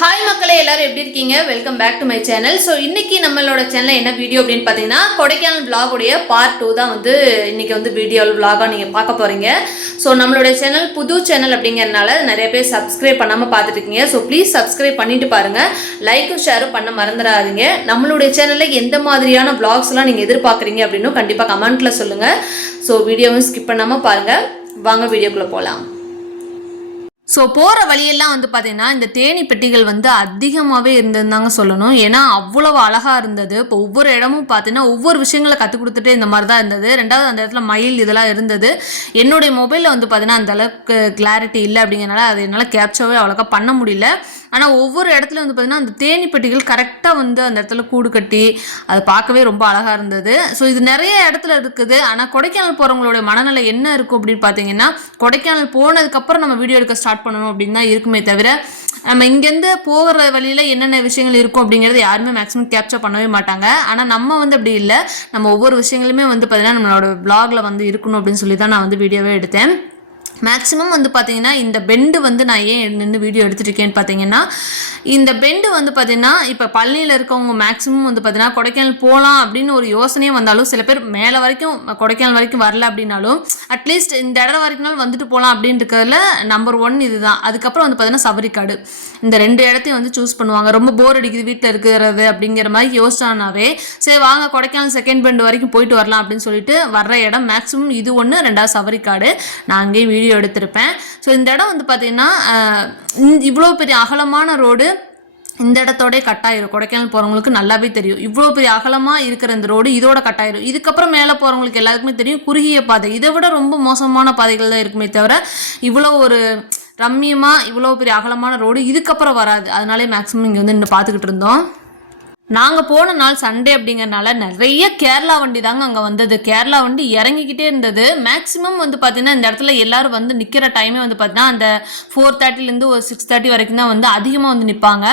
Hi மக்களே, எல்லாரும் எப்படி இருக்கீங்க? Welcome back to my channel. So இன்னைக்கு நம்மளோட சேனலில் என்ன வீடியோ அப்படின்னு பார்த்தீங்கன்னா, கொடைக்கானல் விளாகுடைய பார்ட் 2 தான் வந்து இன்னைக்கு வந்து வீடியோ விளாகாக நீங்கள் பார்க்க போகிறீங்க. ஸோ நம்மளுடைய சேனல் புது சேனல் அப்படிங்கிறதுனால நிறைய பேர் சப்ஸ்கிரைப் பண்ணாமல் பார்த்துட்டு இருக்கீங்க. ஸோ ப்ளீஸ் சப்ஸ்கிரைப் பண்ணிட்டு பாருங்கள், லைக்கும் ஷேரும் பண்ண மறந்துடாதீங்க. நம்மளுடைய சேனலில் எந்த மாதிரியான விளாக்ஸ்லாம் நீங்கள் எதிர்பார்க்குறீங்க அப்படின்னு கண்டிப்பாக கமெண்ட்டில் சொல்லுங்கள். ஸோ வீடியோவும் ஸ்கிப் பண்ணாமல் பாருங்கள். வாங்க வீடியோக்குள்ளே போகலாம். ஸோ போகிற வழியெல்லாம் வந்து பார்த்தீங்கன்னா இந்த தேனி பெட்டிகள் வந்து அதிகமாகவே இருந்ததுதாங்க சொல்லணும். ஏன்னா அவ்வளவு அழகாக இருந்தது. இப்போ ஒவ்வொரு இடமும் பார்த்தீங்கன்னா ஒவ்வொரு விஷயங்களை கற்றுக் கொடுத்துட்டே இந்த மாதிரி தான் இருந்தது. ரெண்டாவது அந்த இடத்துல மயில் இதெல்லாம் இருந்தது. என்னுடைய மொபைலில் வந்து பார்த்தீங்கன்னா அந்த அளவுக்கு கிளாரிட்டி இல்லை அப்படிங்கிறனால அதை என்னால் கேப்சரவே அவ்வளோக்கா பண்ண முடியல. ஆனால் ஒவ்வொரு இடத்துல வந்து பார்த்திங்கன்னா அந்த தேனி பெட்டிகள் கரெக்டாக வந்து அந்த இடத்துல கூடு கட்டி அது பார்க்கவே ரொம்ப அழகாக இருந்தது. ஸோ இது நிறைய இடத்துல இருக்குது. ஆனால் கொடைக்கானல் போகிறவங்களுடைய மனநிலை என்ன இருக்கும் அப்படின்னு பார்த்தீங்கன்னா, கொடைக்கானல் போனதுக்கப்புறம் நம்ம வீடியோ எடுக்க ஸ்டார்ட் பண்ணணும் அப்படின்னு தான் இருக்குமே தவிர, நம்ம இங்கேருந்து போகிற வழியில் என்னென்ன விஷயங்கள் இருக்கும் அப்படிங்கிறது யாருமே மேக்ஸிமம் கேப்சர் பண்ணவே மாட்டாங்க. ஆனால் நம்ம வந்து அப்படி இல்லை. நம்ம ஒவ்வொரு விஷயங்களுமே வந்து பார்த்திங்கன்னா நம்மளோட வ்ளாகில் வந்து இருக்கணும் அப்படின்னு சொல்லி தான் நான் வந்து வீடியோவே எடுத்தேன். மேக்ஸிமம் வந்து பார்த்தீங்கன்னா இந்த பெண்டு வந்து நான் ஏன் நின்று வீடியோ எடுத்துகிட்டு இருக்கேன்னு பார்த்தீங்கன்னா, இந்த பெண்டு வந்து பார்த்தீங்கன்னா இப்போ பழனியில் இருக்கவங்க மேக்ஸிமம் வந்து பார்த்தீங்கன்னா கொடைக்கானல் போகலாம் அப்படின்னு ஒரு யோசனையே வந்தாலும், சில பேர் மேலே வரைக்கும் கொடைக்கானல் வரைக்கும் வரல அப்படின்னாலும் அட்லீஸ்ட் இந்த இடம் வரைக்கும் வந்துட்டு போகலாம் அப்படின்றதுல நம்பர் 1 இதுதான். அதுக்கப்புறம் வந்து பார்த்தீங்கன்னா சபரிக்காடு, இந்த 2 இடத்தையும் வந்து சூஸ் பண்ணுவாங்க. ரொம்ப போர் அடிக்குது வீட்டில் இருக்கிறது அப்படிங்கிற மாதிரி யோசிச்சானாவே சரி வாங்க கொடைக்கானல் செகண்ட் பெண்டு வரைக்கும் போயிட்டு வரலாம் அப்படின்னு சொல்லிட்டு வர்ற இடம் மேக்ஸிமம் இது ஒன்று. ரெண்டாவது சபரிக்காடு, நான் அங்கேயும் வீடியோ எடுத்திருப்பேன். ஸோ இந்த இடம் வந்து பார்த்தீங்கன்னா இவ்வளோ பெரிய அகலமான ரோடு இந்த இடத்தோட கட்டாயிரும். கொடைக்கானல் போகிறவங்களுக்கு நல்லாவே தெரியும். இவ்வளோ பெரிய அகலமாக இருக்கிற இந்த ரோடு இதோட கட்டாயிரும். இதுக்கப்புறம் மேலே போகிறவங்களுக்கு எல்லாருக்குமே தெரியும் குறுகிய பாதை. இதை விட ரொம்ப மோசமான பாதைகள் தான் இருக்குமே தவிர இவ்வளோ ஒரு ரம்மியமாக இவ்வளோ பெரிய அகலமான ரோடு இதுக்கப்புறம் வராது. அதனாலே மேக்ஸிமம் இங்கே வந்து இன்னும் பார்த்துக்கிட்டு இருந்தோம். நாங்கள் போன நாள் சண்டே அப்படிங்கிறனால நிறைய கேரளா வண்டி தாங்க அங்கே வந்தது. கேரளா வண்டி இறங்கிக்கிட்டே இருந்தது. மேக்ஸிமம் வந்து பார்த்தீங்கன்னா இந்த இடத்துல எல்லாரும் வந்து நிற்கிற டைமே வந்து பார்த்தீங்கன்னா அந்த 4:30லேருந்து ஒரு 6:30 வரைக்கும் தான் வந்து அதிகமாக வந்து நிற்பாங்க.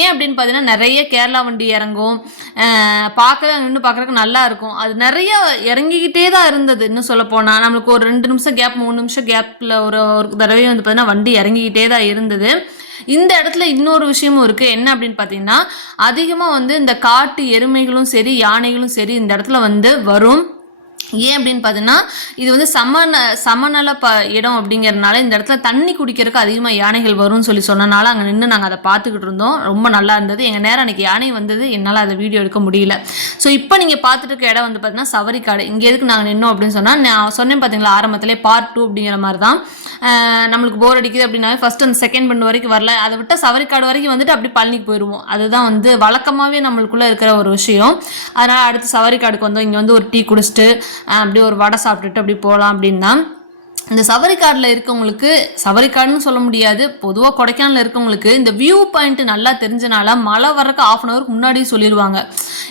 ஏன் அப்படின்னு பார்த்தீங்கன்னா நிறைய கேரளா வண்டி இறங்கும். பார்க்கவே நின்று பார்க்குறதுக்கு நல்லா இருக்கும். அது நிறைய இறங்கிக்கிட்டே தான் இருந்தது. இன்னும் சொல்ல போனால் நம்மளுக்கு ஒரு 2 நிமிஷம் கேப் 3 நிமிஷம் கேப்பில் ஒரு தடவை வந்து பார்த்தீங்கன்னா வண்டி இறங்கிக்கிட்டே தான் இருந்தது. இந்த இடத்துல இன்னொரு விஷயமும் இருக்குது. என்ன அப்படின்னு பார்த்தீங்கன்னா, அதிகமாக வந்து இந்த காட்டு எருமைகளும் சரி யானைகளும் சரி இந்த இடத்துல வந்து வரும். ஏன் அப்படின்னு பார்த்தீங்கன்னா இது வந்து சமநல இடம் அப்படிங்கிறதுனால இந்த இடத்துல தண்ணி குடிக்கிறதுக்கு அதிகமாக யானைகள் வரும்னு சொல்லி சொன்னனால அங்கே நின்று நாங்கள் அதை பார்த்துக்கிட்டு இருந்தோம். ரொம்ப நல்லா இருந்தது. எங்கள் நேரம் அன்றைக்கி யானை வந்தது, என்னால் அதை வீடியோ எடுக்க முடியல. ஸோ இப்போ நீங்கள் பார்த்துட்டு இருக்க இடம் வந்து பார்த்தீங்கன்னா சபரிக்காடு. இங்கே எதுக்கு நாங்கள் நின்னோம் அப்படின்னு சொன்னால், நான் சொன்னேன் பார்த்தீங்களா ஆரம்பத்திலே பார்ட் 2 அப்படிங்கிற மாதிரி தான். நம்மளுக்கு போர் அடிக்குது அப்படின்னாவே ஃபஸ்ட்டு அந்த செகண்ட் பெண்டு வரைக்கும் வரல, அதை விட்டால் சபரிக்காடு வரைக்கும் வந்துட்டு அப்படி பழனிக்கு போயிடுவோம். அதுதான் வந்து வழக்கமாகவே நம்மளுக்குள்ளே இருக்கிற ஒரு விஷயம். அதனால் அடுத்து சபரிக்காடுக்கு வந்தோம். இங்கே வந்து ஒரு டீ குடிச்சிட்டு அப்படி ஒரு வடை சாப்பிட்டுட்டு அப்படி போகலாம் அப்படின்னா, இந்த சபரிக்காடில் இருக்கவங்களுக்கு, சபரிக்காடுன்னு சொல்ல முடியாது, பொதுவாக கொடைக்கானலில் இருக்கவங்களுக்கு இந்த வியூ பாயிண்ட் நல்லா தெரிஞ்சனால மழை வரக்கு 1/2 hour முன்னாடியே சொல்லிடுவாங்க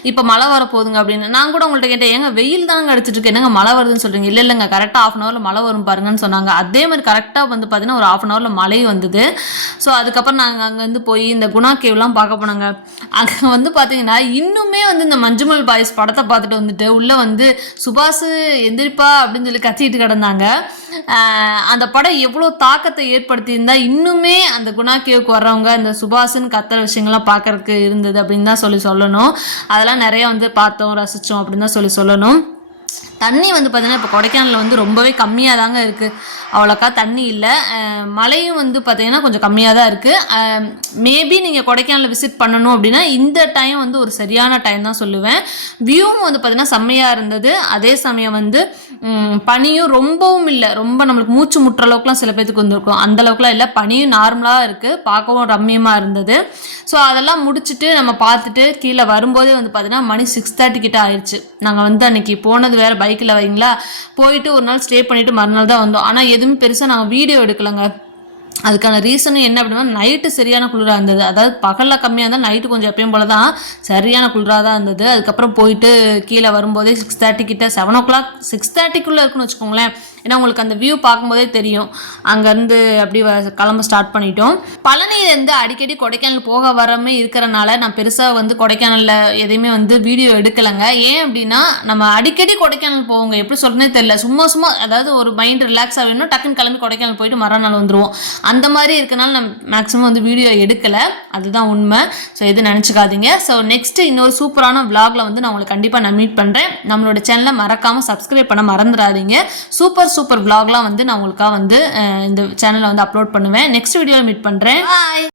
இப்போ மழை வர போதுங்க அப்படின்னு. நான் கூட உங்கள்கிட்ட கேட்டேன், ஏங்க வெயில் தாங்க அடிச்சிட்டு இருக்கு, என்னங்க மழை வருதுன்னு சொல்கிறீங்க? இல்லைங்க கரெக்டாக 1/2 hour மழை வரும் பாருங்கன்னு சொன்னாங்க. அதே மாதிரி கரெக்டாக வந்து பார்த்தீங்கன்னா ஒரு 1/2 hour மழை வந்தது. ஸோ அதுக்கப்புறம் நாங்கள் அங்கேருந்து போய் இந்த குணா கேவ்லாம் பார்க்க போனாங்க. அங்கே வந்து பார்த்தீங்கன்னா இன்னுமே வந்து இந்த மஞ்சுமல் பாய்ஸ் படத்தை பார்த்துட்டு வந்துட்டு உள்ளே வந்து சுபாஷ் எந்திரிப்பா அப்படின்னு சொல்லி கத்திட்டு கிடந்தாங்க. அந்த படம் எவ்வளோ தாக்கத்தை ஏற்படுத்தியிருந்தா இன்னுமே அந்த குணா கேவுக்கு வர்றவங்க இந்த சுபாஷுன்னு கத்துற விஷயங்கள்லாம் பார்க்கறதுக்கு இருந்தது அப்படின்னு தான் சொல்லணும். அதெல்லாம் நிறைய வந்து பார்த்தோம் ரசித்தோம் அப்படின்னு தான் சொல்லணும். தண்ணி வந்து பார்த்தீங்கன்னா இப்போ கொடைக்கானலில் வந்து ரொம்பவே கம்மியாக தாங்க இருக்குது. அவ்வளோக்கா தண்ணி இல்லை. மழையும் வந்து பார்த்தீங்கன்னா கொஞ்சம் கம்மியாக தான் இருக்குது. மேபி நீங்கள் கொடைக்கானலில் விசிட் பண்ணணும் அப்படின்னா இந்த டைம் வந்து ஒரு சரியான டைம் தான் சொல்லுவேன். வியூவும் வந்து பார்த்தீங்கன்னா செம்மையாக இருந்தது. அதே சமயம் வந்து பனியும் ரொம்பவும் இல்லை, ரொம்ப நம்மளுக்கு மூச்சு முட்டுற அளவுக்குலாம் சில பேருக்கு வந்துருக்கும், அந்த அளவுக்குலாம் இல்லை. பனியும் நார்மலாக இருக்குது, பார்க்கவும் ரம்மியமாக இருந்தது. ஸோ அதெல்லாம் முடிச்சுட்டு நம்ம பார்த்துட்டு கீழே வரும்போதே வந்து பார்த்தீங்கன்னா மணி 6:30 கிட்ட ஆயிடுச்சு. நாங்கள் வந்து அன்றைக்கி போனது வேறு பைக்கில் வைங்களா, போயிட்டு ஒரு நாள் ஸ்டே பண்ணிவிட்டு மறுநாள் தான் வந்தோம். ஆனால் எதுவுமே பெருசாக நாங்கள் வீடியோ எடுக்கலைங்க. அதுக்கான ரீசனும் என்ன அப்படின்னா, நைட்டு சரியான குளிராக இருந்தது. அதாவது பகலில் கம்மியாக இருந்தால் நைட்டு கொஞ்சம் எப்பயும் போல தான் சரியான குளிராக தான் இருந்தது. அதுக்கப்புறம் போயிட்டு கீழே வரும்போதே 6:30 கிட்ட 7 o'clock 6:30க்குள்ளே இருக்குன்னு வச்சுக்கோங்களேன். ஏன்னா உங்களுக்கு அந்த வியூ பார்க்கும்போதே தெரியும். அங்கேருந்து அப்படி கிளம்ப ஸ்டார்ட் பண்ணிட்டோம். பழனியிலேருந்து அடிக்கடி கொடைக்கானல் போக வரமே இருக்கிறனால நான் பெருசாக வந்து கொடைக்கானலில் எதையுமே வந்து வீடியோ எடுக்கலைங்க. ஏன் அப்படின்னா நம்ம அடிக்கடி கொடைக்கானல் போவோங்க, எப்படி சொல்கிறேனே தெரியல. சும்மா அதாவது ஒரு மைண்ட் ரிலாக்ஸாக வேணும், டக்குன்னு கிளம்பி கொடைக்கானல் போயிட்டு மறுநாள் வந்துடுவோம். அந்த மாதிரி இருக்கனால நான் மேக்ஸிமம் வந்து வீடியோ எடுக்கலை, அதுதான் உண்மை. ஸோ எதுவும் நினச்சிக்காதீங்க. ஸோ நெக்ஸ்ட்டு இன்னொரு சூப்பரான விளாகில் வந்து நான் உங்களுக்கு கண்டிப்பாக நான் மீட் பண்ணுறேன். நம்மளோட சேனலை மறக்காமல் சப்ஸ்கிரைப் பண்ண மறந்துடாதீங்க. சூப்பர் விளாக்லாம் வந்து நான் உங்களுக்காக வந்து இந்த சேனலில் வந்து அப்லோட் பண்ணுவேன். நெக்ஸ்ட் வீடியோவில் மீட் பண்ணுறேன். பாய்.